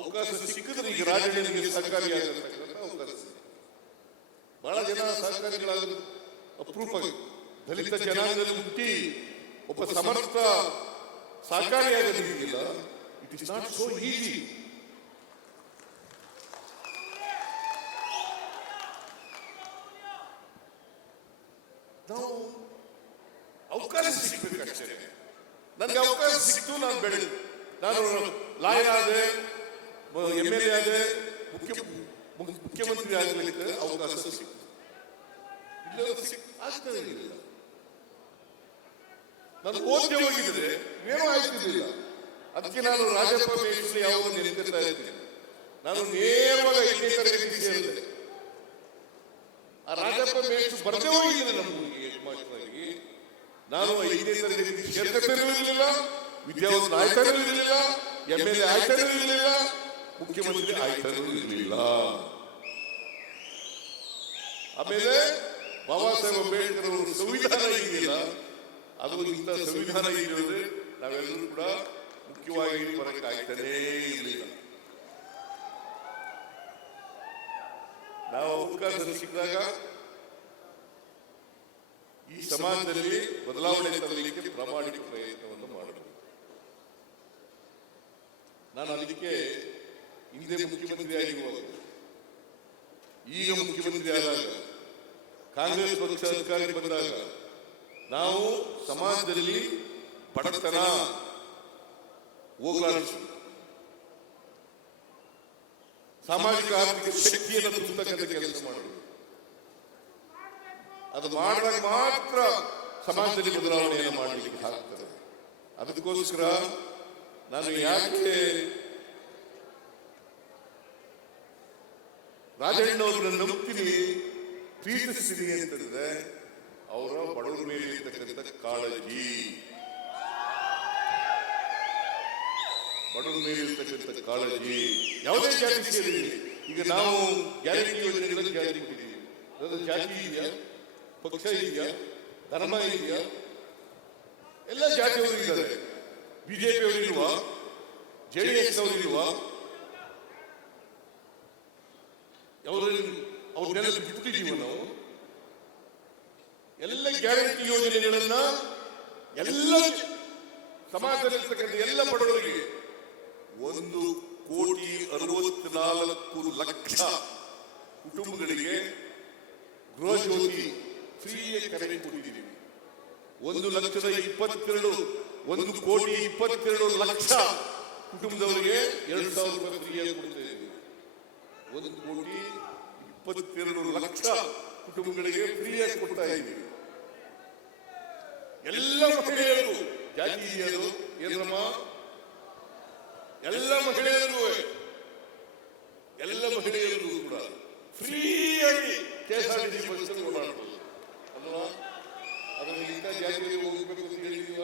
ಅವಕಾಶ ಸಿಕ್ಕಿದ್ರೆ ಈಗ ರಾಜಕೀಯಕ್ಕೆ ಸಹಕಾರಿಯಾಗಿರ್ತಕ್ಕಂಥ ಅವಕಾಶ. ಬಹಳ ಜನ ಸಹಕಾರಿಗಳಾದ ಅಪರೂಪ. ದಲಿತ ಜನಾಂಗದಲ್ಲಿ ಹುಟ್ಟಿ ಒಬ್ಬ ಸಮರ್ಥ ಸಹಕಾರಿಯಾಗದಿಲ್ಲ. It is not so easy. ನಾವು ಅವಕಾಶ ಸಿಗ್ಬೇಕಷ್ಟೇ. ನನಗೆ ಅವಕಾಶ ಸಿಕ್ತು, ನಾನು ಬೆಳೆದು ನಾನು ಲಾಯರ್ ಆದೆ, MLA ಆದೆ, ಮುಖ್ಯಮಂತ್ರಿ ಆಗಲಿಕ್ಕೆ ಅವಕಾಶ ಸಿಕ್ತು. ಆಗ್ತದೆ ಇಲ್ಲ. ನಾನು ಓದ್ಯ ಹೋಗಿದ್ರೆ ಏನೂ ಆಯ್ತಿರ್ಲಿಲ್ಲ. ಅದಕ್ಕೆ ನಾನು ರಾಜಪ್ಪ ಮೇಷ್ಟ್ರು ಯಾವಾಗ ನೆನಪಿರ್ತಾ ಇದ್ದೀನಿ. ನಾನು ನೇರವಾಗಿ 5ನೇ ತರಗತಿ ಸೇರಿದೆ. ಆ ರಾಜಪ್ಪ ಮೇಷ್ಟ್ರು ಬರದೇ ಹೋಗಿದ್ರೆ ನಮಗೆ ಮಾಸ್ಟರ್ಗೆ ನಾನು 5ನೇ ತರಗತಿ ಸೇರ್ಕತ್ತೂ ಇರಲಿಲ್ಲ, ವಿದ್ಯಾವಂತ ಆಯ್ತಾನೂ ಇರಲಿಲ್ಲ, MLA ಆಯ್ತಾನೂ ಇರಲಿಲ್ಲ, ಮುಖ್ಯಮಂತ್ರಿ ಆಯ್ತಾನೂ ಇರಲಿಲ್ಲ. ಆಮೇಲೆ ಬಾಬಾ ಸಾಹೇಬ್ ಅಂಬೇಡ್ಕರ್ ಅವರು ಸಂವಿಧಾನ ಇದೆಯಲ್ಲ, ಅದು ಇಂಥ ಸಂವಿಧಾನ ಇರೋದ್ರೆ ನಾವೆಲ್ಲರೂ ಕೂಡ ಮುಖ್ಯವಾಗಿ ಬರಕ್ಕೆ ಆಗ್ತಾನೇ ಇರಲಿಲ್ಲ. ನಾವು ಅವಕಾಶ ಸಿಕ್ಕಿದಾಗ ಈ ಸಮಾಜದಲ್ಲಿ ಬದಲಾವಣೆ ತರಲಿಕ್ಕೆ ಪ್ರಾಮಾಣಿಕ ಪ್ರಯತ್ನವನ್ನು ಮಾಡಬೇಕು. ನಾನು ಅದಕ್ಕೆ ಹಿಂದೆ ಮುಖ್ಯಮಂತ್ರಿ ಆಗಿರುವಾಗ, ಈಗ ಮುಖ್ಯಮಂತ್ರಿ ಆದಾಗ, ಕಾಂಗ್ರೆಸ್ ಪಕ್ಷ ಅಧಿಕಾರಕ್ಕೆ ಬಂದಾಗ ನಾವು ಸಮಾಜದಲ್ಲಿ ಬಡತನ ಹೋಗಲಾಡಿಸಿ ಸಾಮಾಜಿಕ ಆರ್ಥಿಕ ಶಕ್ತಿಯನ್ನು ತುಂಬತಕ್ಕಂಥ ಕೆಲಸ ಮಾಡಬೇಕು. ಅದು ಮಾಡಿದಾಗ ಮಾತ್ರ ಸಮಾಜದಲ್ಲಿ ಬದಲಾವಣೆಯನ್ನು ಮಾಡಲಿಕ್ಕೆ ಆಗ್ತದೆ. ಅದಕ್ಕೋಸ್ಕರ ನಾನು ಯಾಕೆ ರಾಜಣ್ಣವ್ರನ್ನ ನಂಬ್ತೀನಿ, ಪ್ರೀತಿಸ್ತೀನಿ ಅಂತಂದ್ರೆ ಅವರ ಬಡವರ ಮೇಲೆ ಇರ್ತಕ್ಕಂಥ ಕಾಳಜಿ, ಬಡವರ ಮೇಲೆ ಇರ್ತಕ್ಕಂಥ ಕಾಳಜಿ. ಯಾವುದೇ ಜಾತಿ ಸೇರಿದೆ. ಈಗ ನಾವು ಗ್ಯಾರಂಟಿ ಯೋಜನೆಗಳನ್ನು ಜಾರಿ ಕೊಟ್ಟಿದ್ದೀವಿ. ಅದರ ಜಾತಿ ಇದೆಯಾ, ಪಕ್ಷ ಇದೆಯಾ, ಧರ್ಮ ಇದೆಯಾ? ಎಲ್ಲ ಜಾತಿಯವರು ಇದ್ದಾರೆ. ಬಿಜೆಪಿ ಅವರು ಇಲ್ವಾ? JDS ಅವರು ಇಲ್ವಾ? ಅವ್ರನ್ನೆಲ್ಲ ಬಿಟ್ಟಿದ್ದೀವಿ ನಾವು. ಎಲ್ಲ ಗ್ಯಾರಂಟಿ ಯೋಜನೆಗಳನ್ನ ಎಲ್ಲ ಸಮಾಜದಲ್ಲಿರ್ತಕ್ಕಂಥ ಎಲ್ಲ ಬಡವರಿಗೆ 1,64,00,000 ಕುಟುಂಬಗಳಿಗೆ ಗೃಹ ಜ್ಯೋತಿ ಫ್ರೀಯಾಗಿ ಕರೆಂಟ್ ಕೊಟ್ಟಿದ್ದೀವಿ. 1,22,00,000 ಕುಟುಂಬದವರಿಗೆ 2,000 ರೂಪಾಯಿ ಫ್ರೀಯಾಗಿ ಕೊಡ್ತಾ ಇದ್ದೀವಿ. 1,22,00,000 ಕುಟುಂಬಗಳಿಗೆ ಫ್ರೀಯಾಗಿ ಕೊಡ್ತಾ ಇದ್ದೀವಿ. ಎಲ್ಲ ಮಹಿಳೆಯರು, ಜಾತಿ ಇದೆಯದು ಏನಮ್ಮ, ಎಲ್ಲ ಮಹಿಳೆಯರಿಗೂ ಕೂಡ ಫ್ರೀಯಾಗಿ KSRTC ಬಸ್ ಓಡಾಡಬಹುದು ಅಲ್ವಾ? ಅದರಲ್ಲಿ ಇಂಥ ಜಾತಿಗೆ ಹೋಗ್ಬೇಕು ಅಂತ ಹೇಳಿದೀವ,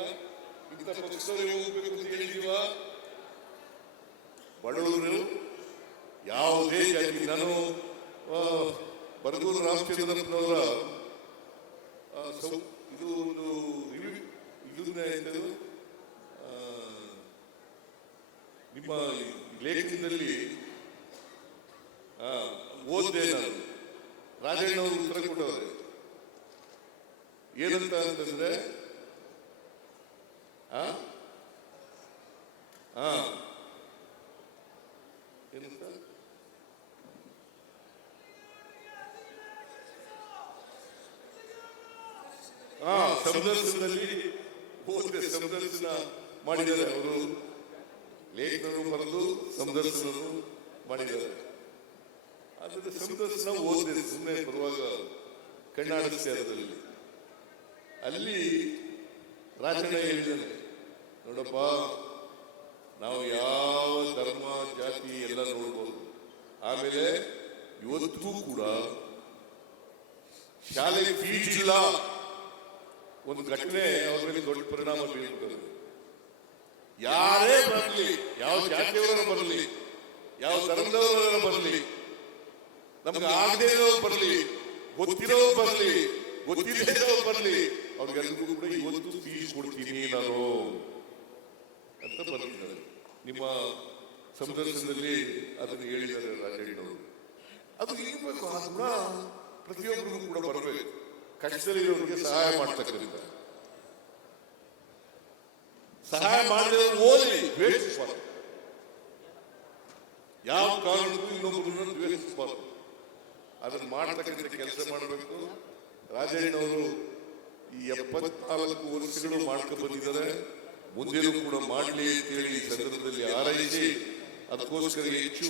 ಇಂಥ ಪಕ್ಷದವರಿಗೆ ಹೋಗ್ಬೇಕು ಅಂತ ಹೇಳಿದೀವ. ಬಡವರು ಯಾವುದೇ ಜಾತಿ. ನಾನು ಬರಗೂರು ರಾಮಚಂದ್ರಪ್ಪನವರ ಇದು ಒಂದು ನಿಮ್ಮ ಲೇಖನದಲ್ಲಿ ಓದ್ದೆ ನಾನು. ರಾಜಣ್ಣವರು ಉತ್ತರ ಕೊಟ್ಟವ್ರೆ. ಏನಂತ ಅಂತಂದ್ರೆ ಏನಂತ ಸಂದರ್ಶನದಲ್ಲಿ ಓದಿದೆ. ಸಂದರ್ಶನ ಮಾಡಿದ್ದಾರೆ ಅವರು, ಲೇಖನರು ಬರೆದು ಸಂದರ್ಶನರು ಮಾಡಿದ್ದಾರೆ. ಅದರ ಸಂದರ್ಶನ ಓದಿದೆ, ಸುಮ್ಮನೆ ಬರುವಾಗ ಕಣ್ಣಾಡಿಸ್ತೆ. ಅದರಲ್ಲಿ ಅಲ್ಲಿ ರಾಜಣ್ಣ ಹೇಳಿದ್ದಾನೆ, ನೋಡಪ್ಪ, ನಾವು ಯಾವ ಧರ್ಮ ಜಾತಿ ಎಲ್ಲ ನೋಡ್ಬೋದು. ಆಮೇಲೆ ಇವತ್ತಿಗೂ ಕೂಡ ಶಾಲೆ ಫೀಸ್ ಇಲ್ಲ. ಒಂದು ಘಟನೆ ಅವ್ರ ಮೇಲೆ ದೊಡ್ಡ ಪರಿಣಾಮ ಬೀರುತ್ತದೆ. ಯಾರೇ ಬರಲಿ, ಯಾವ ಜಾತಿಯವರ ಬರಲಿ, ಯಾವ ಧರ್ಮದವರ ಬರಲಿ, ನಮ್ಗೆ ಆಗದೇ ಇರೋರು ಬರಲಿ, ಗೊತ್ತಿರೋರು ಬರಲಿ, ಗೊತ್ತಿಲ್ಲದೆ ಇರೋರು ಬರಲಿ, ಅವ್ರಿಗೆಲ್ಲರಿಗೂ ಕೂಡ ಇವತ್ತು ಫೀಸ್ ಕೊಡ್ತೀನಿ ನಾನು ಅಂತ ಬರ್ತಿದ್ದಾರೆ. ನಿಮ್ಮ ಸಂದರ್ಶನದಲ್ಲಿ ಅದನ್ನು ಹೇಳಿದ್ದಾರೆ ರಾಜಣ್ಣವರು. ಅದು ಇರಬೇಕು, ಆ ಗುಣ ಪ್ರತಿಯೊಬ್ಬರಿಗೂ ಕೂಡ ಬರಬೇಕು. ಕಷ್ಟದಲ್ಲಿರೋರಿಗೆ ಸಹಾಯ ಮಾಡ್ತಕ್ಕಂಥ, ಸಹಾಯ ಮಾಡಿದ್ರೆ ಓದಿ ದ್ವೇಷಿಸಬಾರ್ದು, ಯಾವ ಕಾರಣಕ್ಕೂ ಇನ್ನೊಬ್ಬರನ್ನು ದ್ವೇಷಿಸಬಾರ್ದು. ಅದನ್ನು ಮಾಡ್ತಕ್ಕಂಥ ಕೆಲಸ ಮಾಡಬೇಕು. ರಾಜಣ್ಣವರು ಈ 74 ವರ್ಷಗಳು ಮಾಡ್ಕೊಂಡು ಬಂದಿದ್ದಾರೆ, ಮುಂದೆನೂ ಕೂಡ ಮಾಡಲಿ ಅಂತೇಳಿ ಈ ಸಂದರ್ಭದಲ್ಲಿ ಹಾರೈಸಿ, ಅದಕ್ಕೋಸ್ಕರ ಹೆಚ್ಚು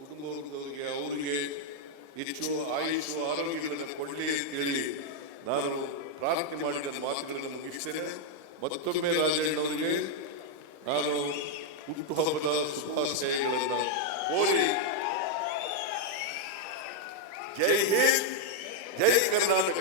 ಕುಟುಂಬದವರಿಗೆ ಅವರಿಗೆ ಹೆಚ್ಚು ಆಯುಷು ಆರೋಗ್ಯಗಳನ್ನು ಕೊಡಲಿ ಅಂತೇಳಿ ನಾನು ಪ್ರಾರ್ಥನೆ ಮಾಡಿ ನನ್ನ ಮಾತುಗಳನ್ನು ಮುಗಿಸ್ತೇನೆ. ಮತ್ತೊಮ್ಮೆ ರಾಜಣ್ಣವರಿಗೆ ನಾನು ಹುಟ್ಟುಹಬ್ಬದ ಶುಭಾಶಯಗಳನ್ನು ಕೋರಿ, ಜೈ ಹಿಂದ್, ಜೈ ಕರ್ನಾಟಕ.